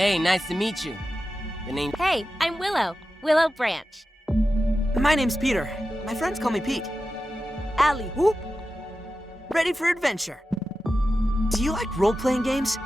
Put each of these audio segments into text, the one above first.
Hey, nice to meet you. The name... Hey, I'm Willow. Willow Branch. My name's Peter. My friends call me Pete. Alley whoop! Ready for adventure. Do you like role-playing games?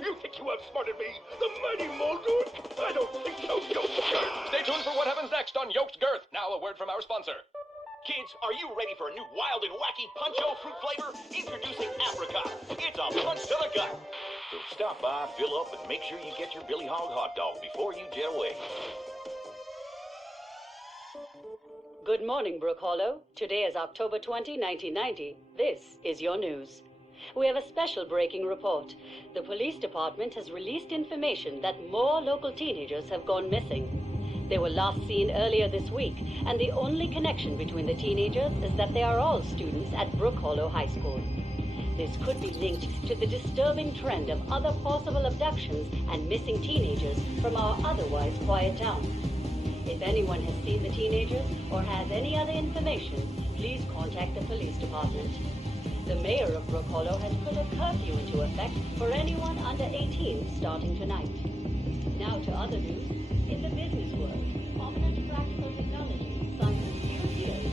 You think you outsmarted me? The mighty Muldoon? I don't think so, Yoked Girth. Stay tuned for what happens next on Yoked Girth. Now a word from our sponsor. Kids, are you ready for a new wild and wacky Punch-O fruit flavor? Introducing Apricot. It's a punch to the gut. So stop by, fill up, and make sure you get your Billy Hog hot dog before you jet away. Good morning, Brook Hollow. Today is October 20, 1990. This is your news. We have a special breaking report. The police department has released information that more local teenagers have gone missing. They were last seen earlier this week, and the only connection between the teenagers is that they are all students at Brook Hollow High School. This could be linked to the disturbing trend of other possible abductions and missing teenagers from our otherwise quiet town. If anyone has seen the teenagers or has any other information, please contact the police department. The mayor of Brook Hollow has put a curfew into effect for anyone under 18 starting tonight. Now to other news. In the business world, prominent practical technology signs a huge deal with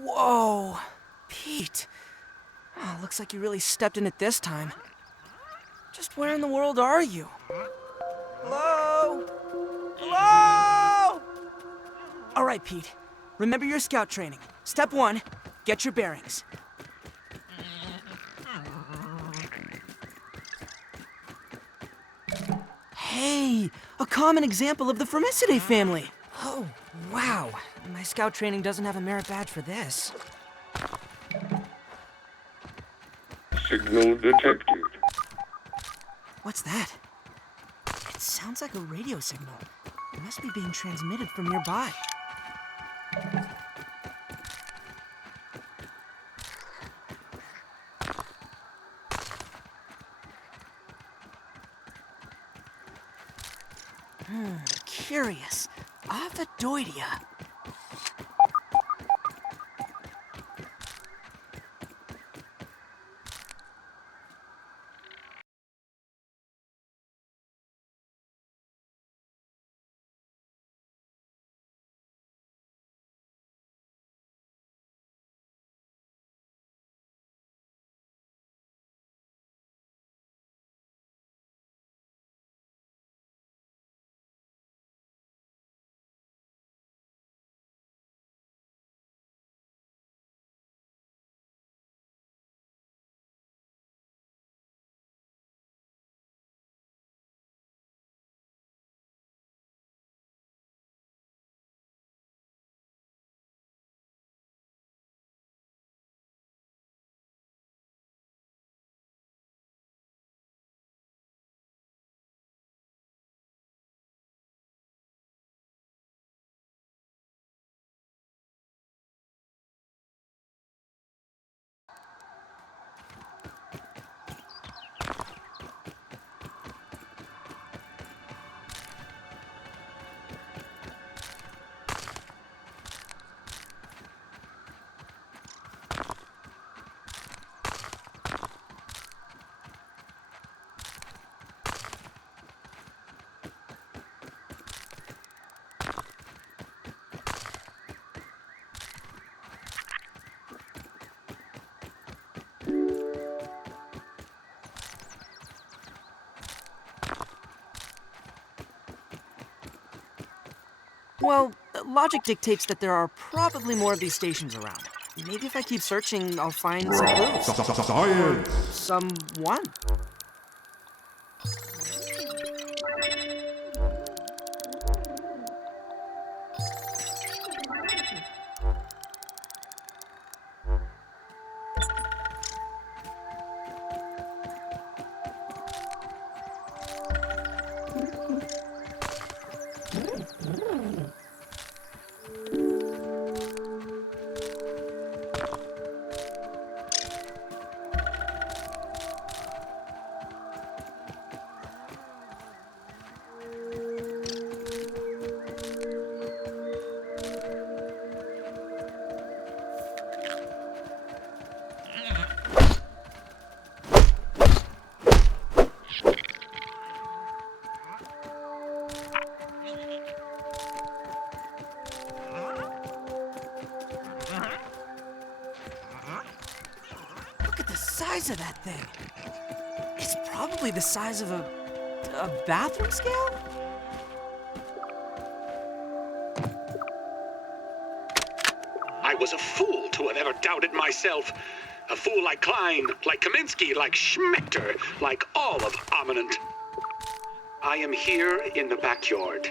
Whoa, Pete. Oh, looks like you really stepped in it this time. Just where in the world are you? Hello? Hello? All right, Pete. Remember your scout training. Step 1, get your bearings. Hey, a common example of the Formicidae family. Oh, wow. My scout training doesn't have a merit badge for this. Signal detected. What's that? It sounds like a radio signal. It must be being transmitted from nearby. Curious. Ovidoidia. Well, logic dictates that there are probably more of these stations around. Maybe if I keep searching, I'll find some clues. Science! Someone. Look at the size of that thing. It's probably the size of a bathroom scale? I was a fool to have ever doubted myself. A fool like Klein, like Kaminsky, like Schmechter, like all of Ominent. I am here in the backyard.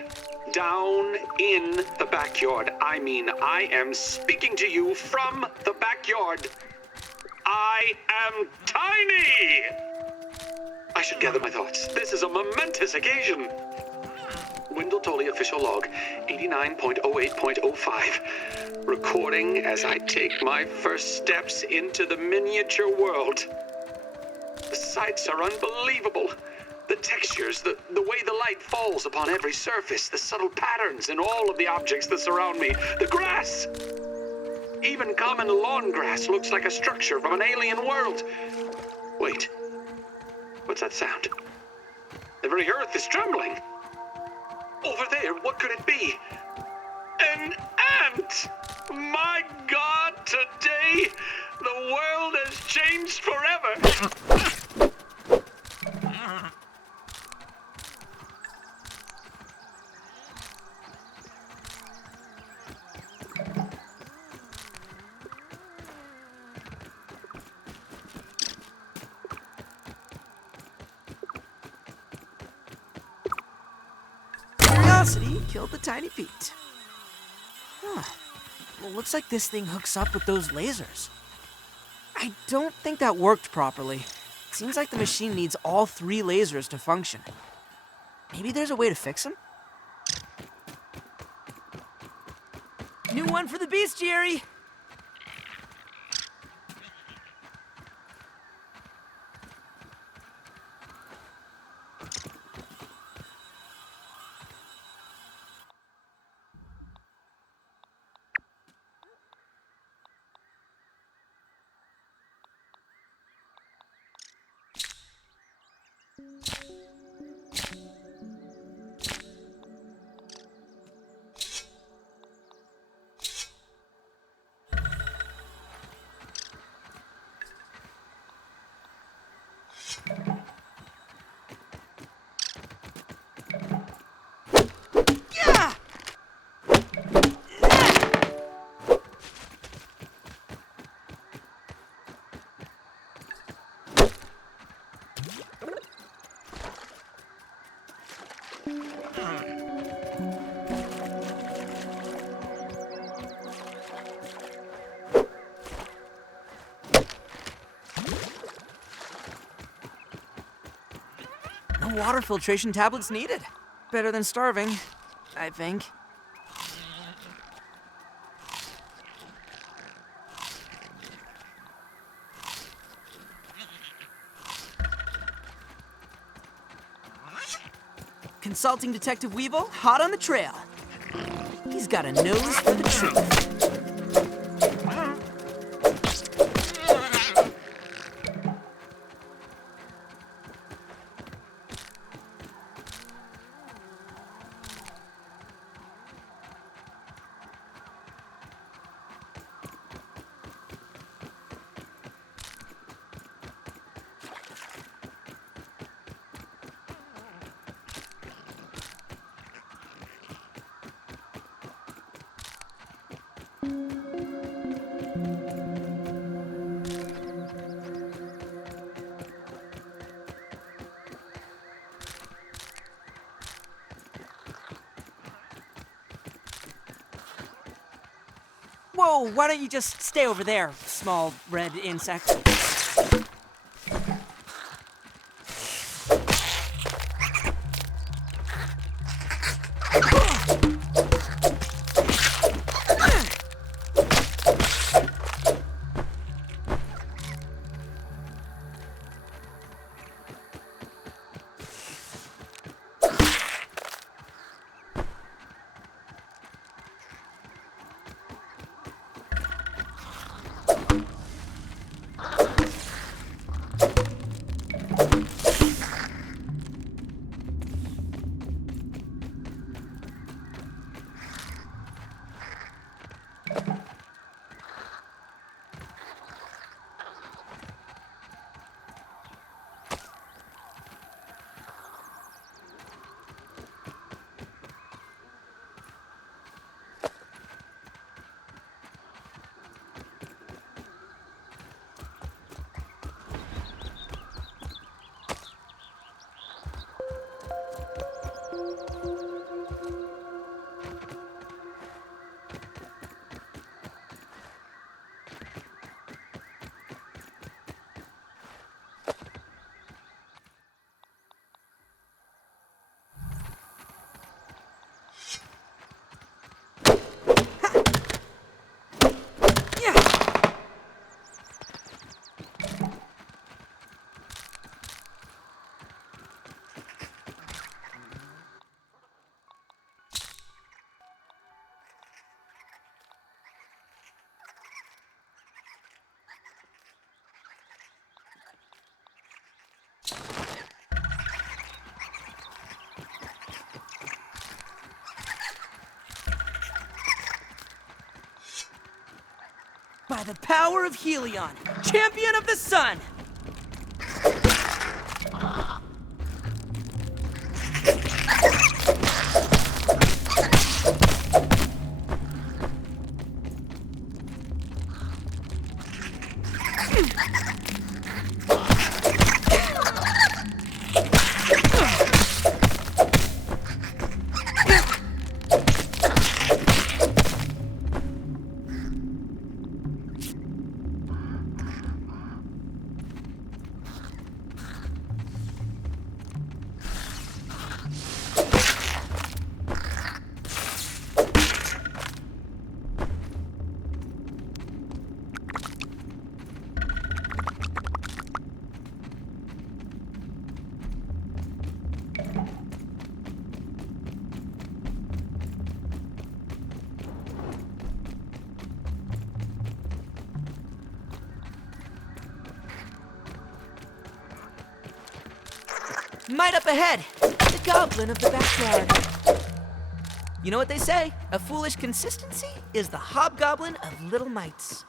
Down in the backyard. I mean, I am speaking to you from the backyard. I am tiny! I should gather my thoughts. This is a momentous occasion. Wendell Tolley official log, 89.08.05. Recording as I take my first steps into the miniature world. The sights are unbelievable. The textures, the way the light falls upon every surface, the subtle patterns in all of the objects that surround me. The grass! Even common lawn grass looks like a structure from an alien world. Wait. What's that sound? The very earth is trembling. Over there, what could it be? An ant! My God, today, the world has changed forever. Curiosity killed the tiny Pete. Huh. Well, looks like this thing hooks up with those lasers. I don't think that worked properly. It seems like the machine needs all 3 lasers to function. Maybe there's a way to fix them? New one for the beast, Jerry! No water filtration tablets needed. Better than starving, I think. Consulting Detective Weevil, hot on the trail. He's got a nose for the truth. Oh, why don't you just stay over there, small red insect? By the power of Helion, champion of the sun! Might up ahead! The goblin of the backyard. You know what they say? A foolish consistency is the hobgoblin of little mites.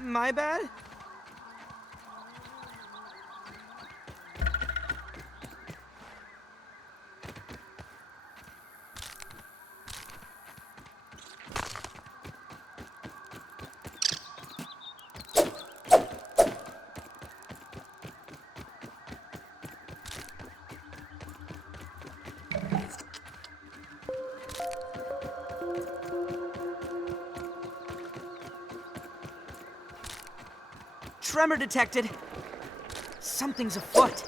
My bad? Tremor detected. Something's afoot.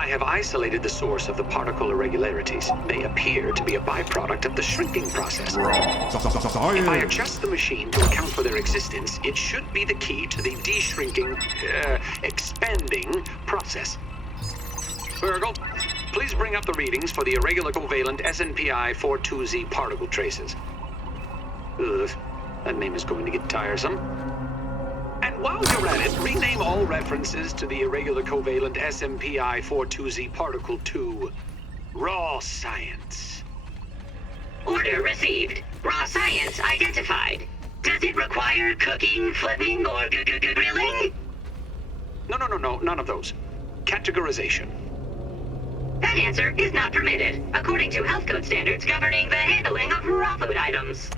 I have isolated the source of the particle irregularities. They appear to be a byproduct of the shrinking process. If I adjust the machine to account for their existence, it should be the key to the de-shrinking, expanding process. Virgil, please bring up the readings for the irregular covalent SNPI 42Z particle traces. Ugh, that name is going to get tiresome. And while you're at it, rename all references to the irregular covalent SMPI 42Z particle to raw science. Order received. Raw science identified. Does it require cooking, flipping, or grilling? No, none of those. Categorization. That answer is not permitted, according to health code standards governing the handling of raw food items.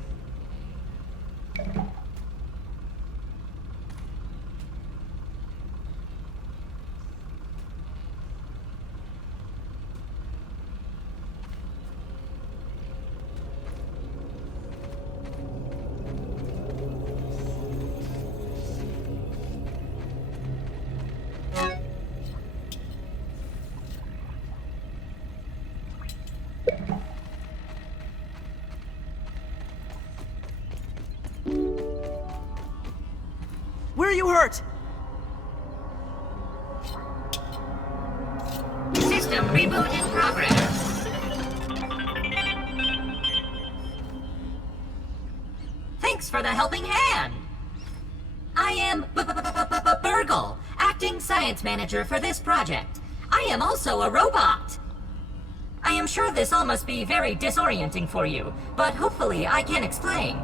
Where are you hurt? System reboot in progress. Thanks for the helping hand. I am Burgle, acting science manager for this project. I am also a robot. I am sure this all must be very disorienting for you, but hopefully I can explain.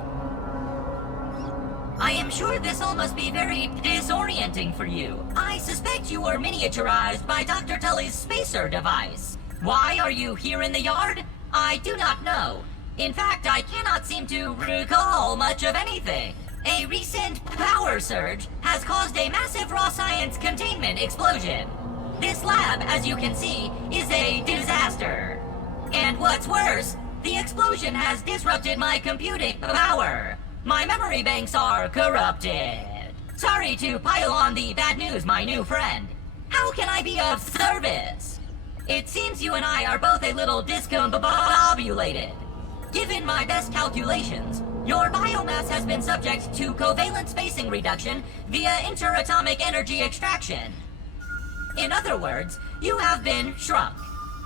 I am sure this all must be very disorienting for you. I suspect you were miniaturized by Dr. Tully's spacer device. Why are you here in the yard? I do not know. In fact, I cannot seem to recall much of anything. A recent power surge has caused a massive raw science containment explosion. This lab, as you can see, is a disaster. And what's worse, the explosion has disrupted my computing power. My memory banks are corrupted. Sorry to pile on the bad news, my new friend. How can I be of service? It seems you and I are both a little discombobulated. Given my best calculations, your biomass has been subject to covalent spacing reduction via interatomic energy extraction. In other words, you have been shrunk.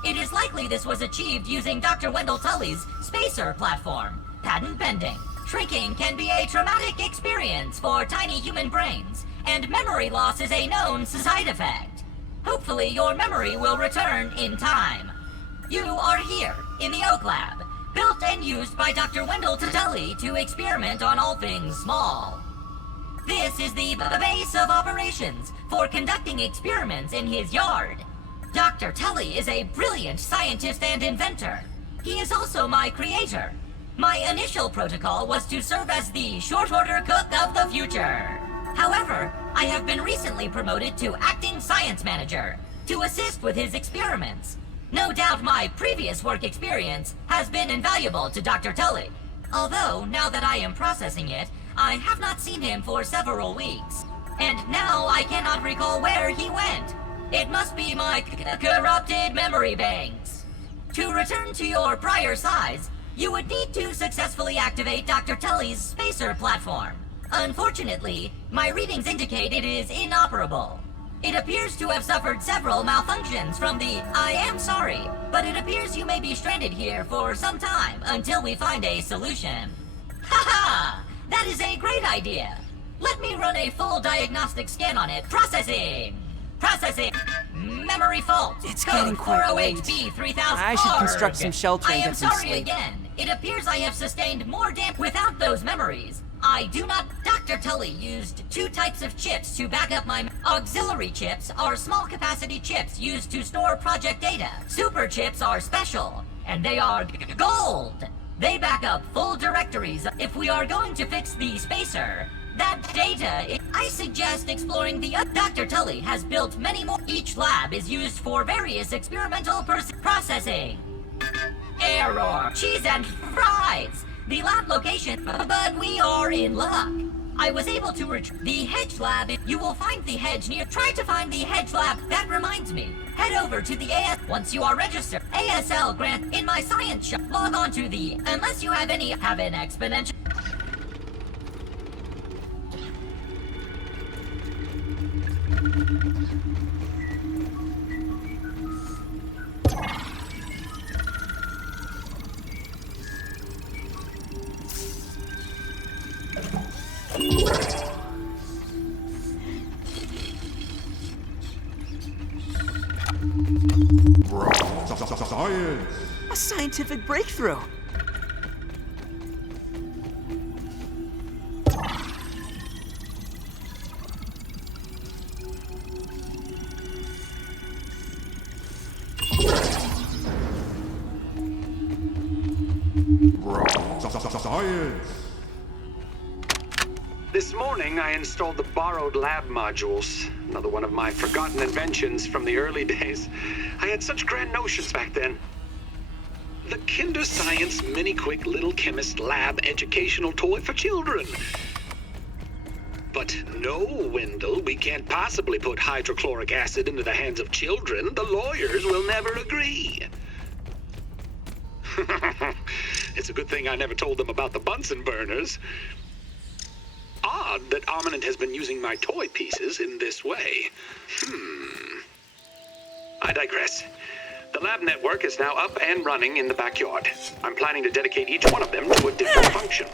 It is likely this was achieved using Dr. Wendell Tully's spacer platform, patent pending. Shrinking can be a traumatic experience for tiny human brains, and memory loss is a known side effect. Hopefully your memory will return in time. You are here, in the Oak Lab, built and used by Dr. Wendell Tully to experiment on all things small. This is the base of operations for conducting experiments in his yard. Dr. Tully is a brilliant scientist and inventor. He is also my creator. My initial protocol was to serve as the short-order cook of the future. However, I have been recently promoted to acting science manager to assist with his experiments. No doubt my previous work experience has been invaluable to Dr. Tully. Although, now that I am processing it, I have not seen him for several weeks. And now I cannot recall where he went. It must be my corrupted memory banks. To return to your prior size, you would need to successfully activate Dr. Tully's spacer platform. Unfortunately, my readings indicate it is inoperable. It appears to have suffered several malfunctions from the I am sorry, but it appears you may be stranded here for some time until we find a solution. Haha! That is a great idea! Let me run a full diagnostic scan on it. Processing! Processing! Memory fault! It's Code getting quite late. 408B3000. I should construct some shelter I and am get some sorry sleep. again. It appears I have sustained more damage without those memories. I do not. Dr. Tully used two types of chips to back up my auxiliary chips are small capacity chips used to store project data. Super chips are special, and they are gold. They back up full directories. If we are going to fix the spacer, that data, I suggest exploring the Dr. Tully has built many more. Each lab is used for various experimental processing. Error. Cheese and fries. The lab location, but we are in luck. I was able to retrieve the hedge lab. You will find the hedge near. Try to find the hedge lab. That reminds me. Head over to the once you are registered. ASL grant in my science shop. Log on to the, unless you have an exponential. Science! A scientific breakthrough. Science! This morning, I installed the borrowed lab modules. Another one of my forgotten inventions from the early days. I had such grand notions back then. The Kinder Science Mini-Quick Little Chemist Lab educational toy for children. But no, Wendell, we can't possibly put hydrochloric acid into the hands of children. The lawyers will never agree. It's a good thing I never told them about the Bunsen burners. Odd that Ominent has been using my toy pieces in this way. I digress. The lab network is now up and running in the backyard. I'm planning to dedicate each one of them to a different function.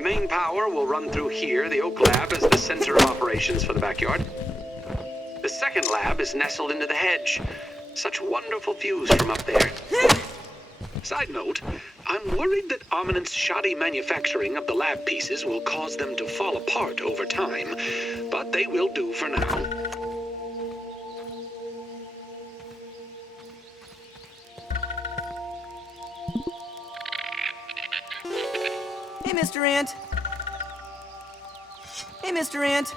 Main power will run through here. The Oak Lab is the center of operations for the backyard. The second lab is nestled into the hedge. Such wonderful views from up there. Side note, I'm worried that Ominent's shoddy manufacturing of the lab pieces will cause them to fall apart over time, but they will do for now. Hey, Mr. Ant. Hey, Mr. Ant.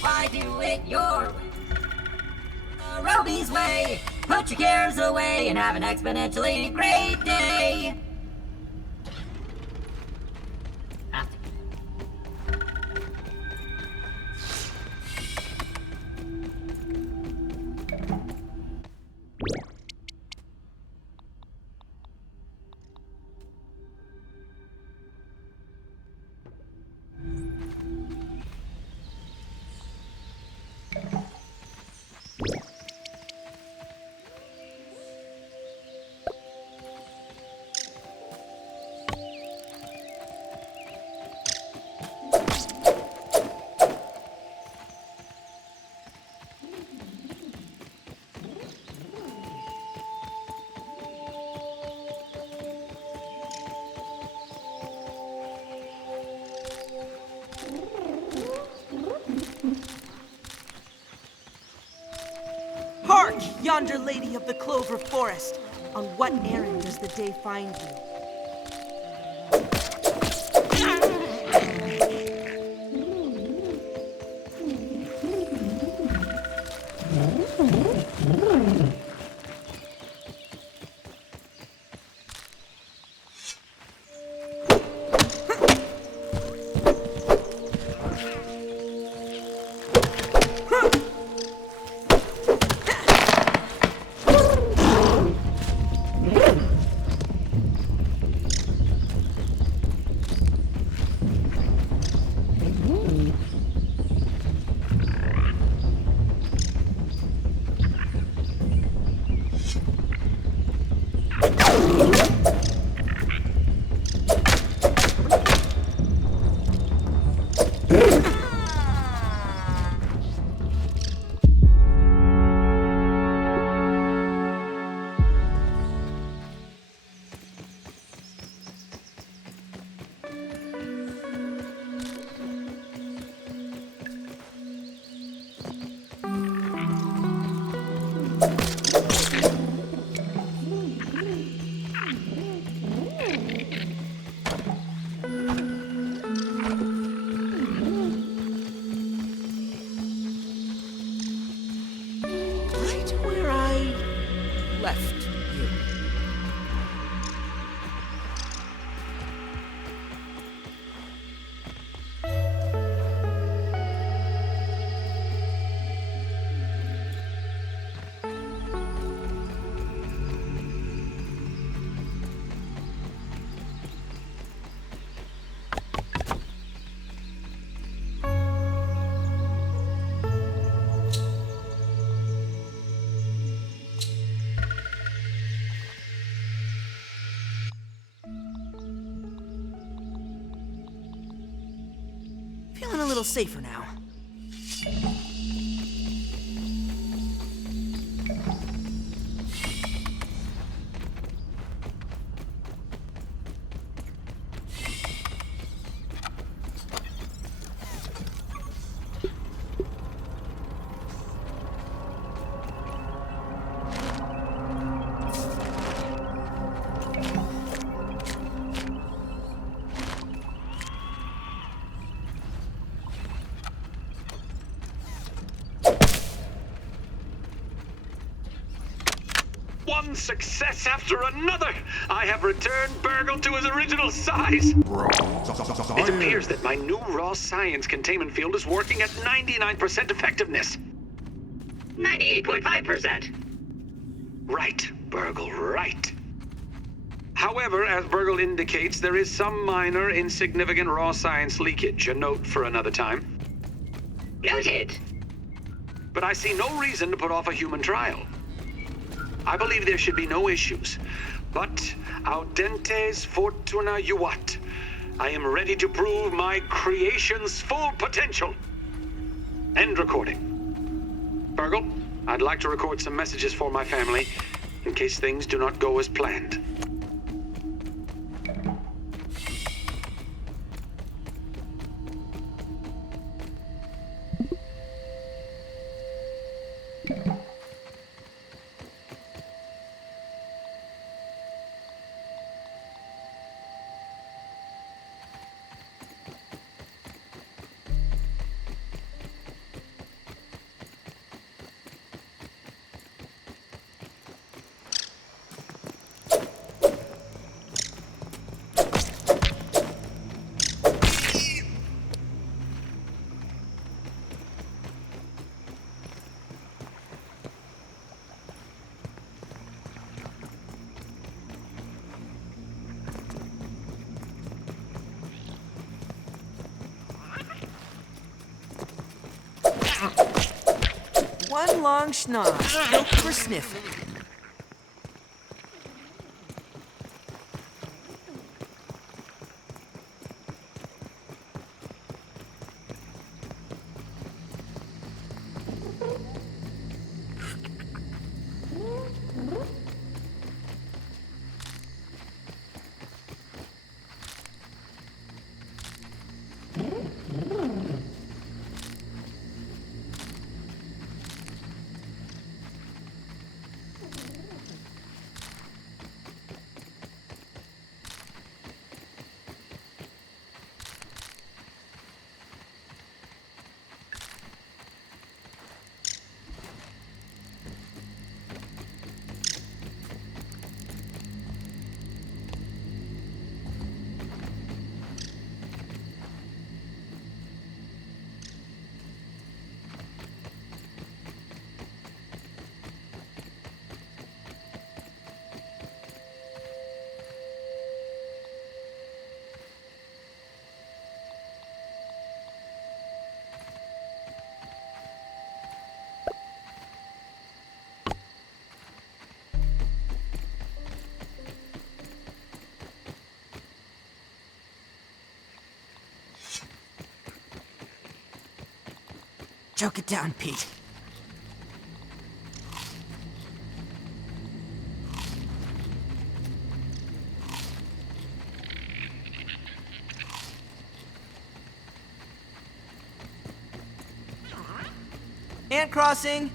Why do it your way? Roby's way. Put your cares away and have an exponentially great day. Hark, yonder lady of the clover forest. On what errand does the day find you? feel safer now. One success after another! I have returned Burgle to his original size! It appears that my new raw science containment field is working at 99% effectiveness. 98.5%. Right, Burgle, right. However, as Burgle indicates, there is some minor, insignificant raw science leakage. A note for another time. Noted. But I see no reason to put off a human trial. I believe there should be no issues. But audentes fortuna juvat. I am ready to prove my creation's full potential. End recording. Burgle, I'd like to record some messages for my family in case things do not go as planned. One long schnoz, built for sniffing. Choke it down, Pete. Ant crossing!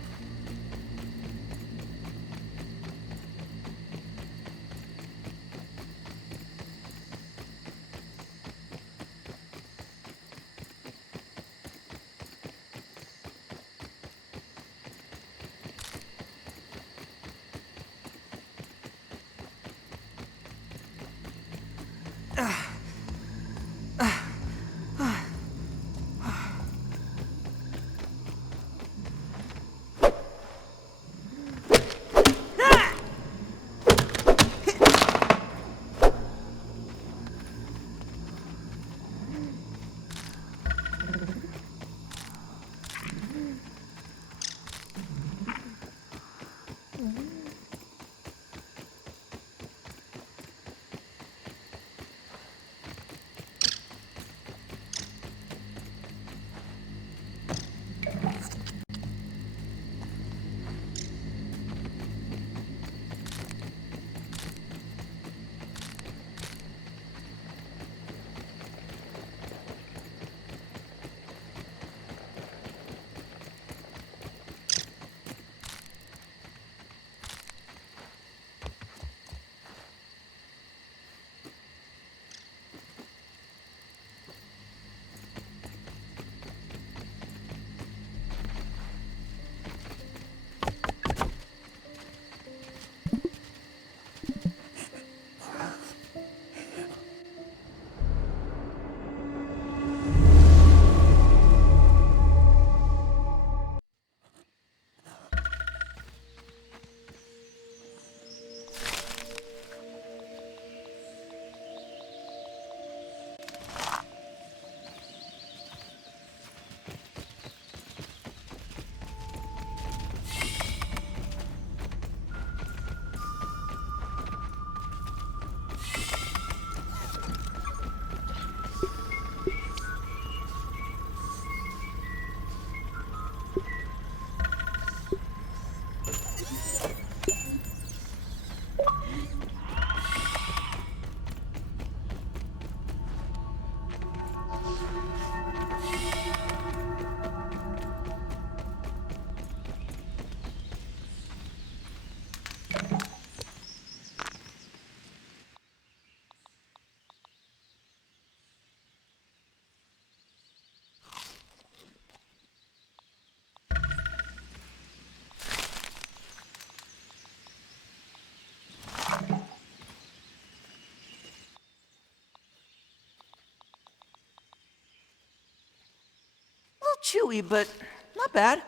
chewy, but not bad.